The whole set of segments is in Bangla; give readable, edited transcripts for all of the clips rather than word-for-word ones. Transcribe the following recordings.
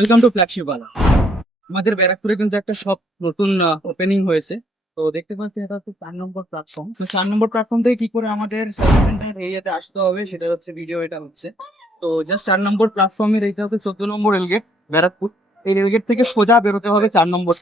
ওয়েলকাম টু ফ্ল্যাগশিপ ওয়ালা। আমাদের ব্যারাকপুরে কিন্তু একটা শপ নতুন ওপেনিং হয়েছে। তো দেখতে পাচ্ছি এটা হচ্ছে 4 নম্বর প্ল্যাটফর্ম। তো 4 নম্বর প্ল্যাটফর্ম থেকে কি করে আমাদের সার্ভিস সেন্টার এরিয়াতে আসতে হবে সেটা হচ্ছে ভিডিও এটা হচ্ছে। তো জাস্ট 4 নম্বর প্ল্যাটফর্মের এইটা হচ্ছে 14 নম্বর রেলগেট ব্যারাকপুর। এই রেলগেট থেকে সোজা বেরোতে হবে 4 নম্বর।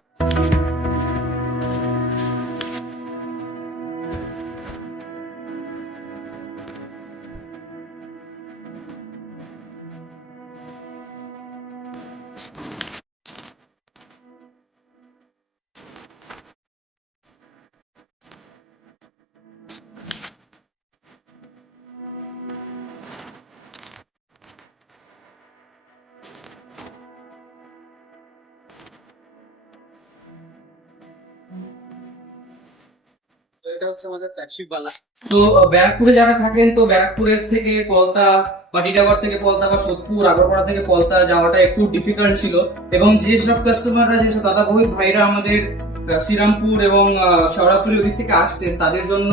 তো এটা হচ্ছে আমাদের ফ্ল্যাগশিপ বালা। তো ব্যারাকপুরে যারা থাকেন, তো ব্যারাকপুরের থেকে পলতা বা টিটাগড় থেকে পলতা বা সোদপুর আগরপাড়া থেকে পলতা যাওয়াটা একটু ডিফিকাল্ট ছিল। এবং যেসব কাস্টমাররা, যেসব দাদা ভাইরা আমাদের শ্রীরামপুর এবং শেওড়াফুলি ওদিক থেকে আসতেন, তাদের জন্য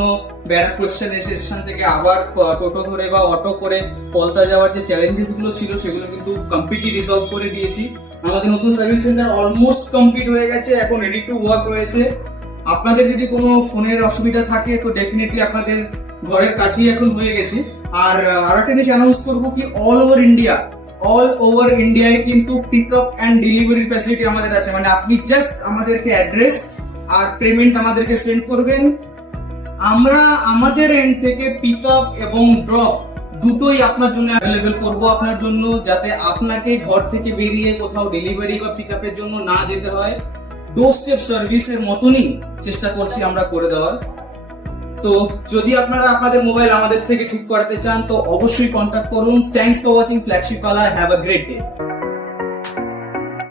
ব্যারাকপুর স্টেশন থেকে আবার টোটো ধরে বা অটো করে পলতা যাওয়ার যে চ্যালেঞ্জেস গুলো ছিল সেগুলো কিন্তু কমপ্লিটলি রিজলভ করে দিয়েছি। আমাদের নতুন সার্ভিস সেন্টার অলমোস্ট কমপ্লিট হয়ে গেছে, এখন রেডি টু ওয়ার্ক রয়েছে। আপনাদের যদি কোনো ফোনের অসুবিধা থাকে তো ডেফিনেটলি আপনাদের ঘরের কাছেই এখন হয়ে গেছে। আর আরেকটা জিনিস অ্যানাউন্স করবো কি অল ওভার ইন্ডিয়ায় কিন্তু pick up and delivery facility আমাদের আছে। মানে আপনি জাস্ট আমাদেরকে অ্যাড্রেস আর পেমেন্ট আমাদেরকে সেন্ড করবেন, আমরা আমাদের এন্ড থেকে পিক আপ এবং ড্রপ দুটোই আপনার জন্য অ্যাভেলেবেল করব আপনার জন্য, যাতে আপনাকে ঘর থেকে বেরিয়ে কোথাও ডেলিভারি বা পিক আপের জন্য না যেতে হয়। ডোর স্টেপ সার্ভিসের মতনই চেষ্টা করছি আমরা করে দেওয়ার। তো যদি আপনারা আপনাদের মোবাইল আমাদের থেকে ঠিক করাতে চান তো অবশ্যই কন্ট্যাক্ট করুন। থ্যাঙ্কস ফর ওয়াচিং ফ্ল্যাগশিপ ওয়ালা। Have a great day.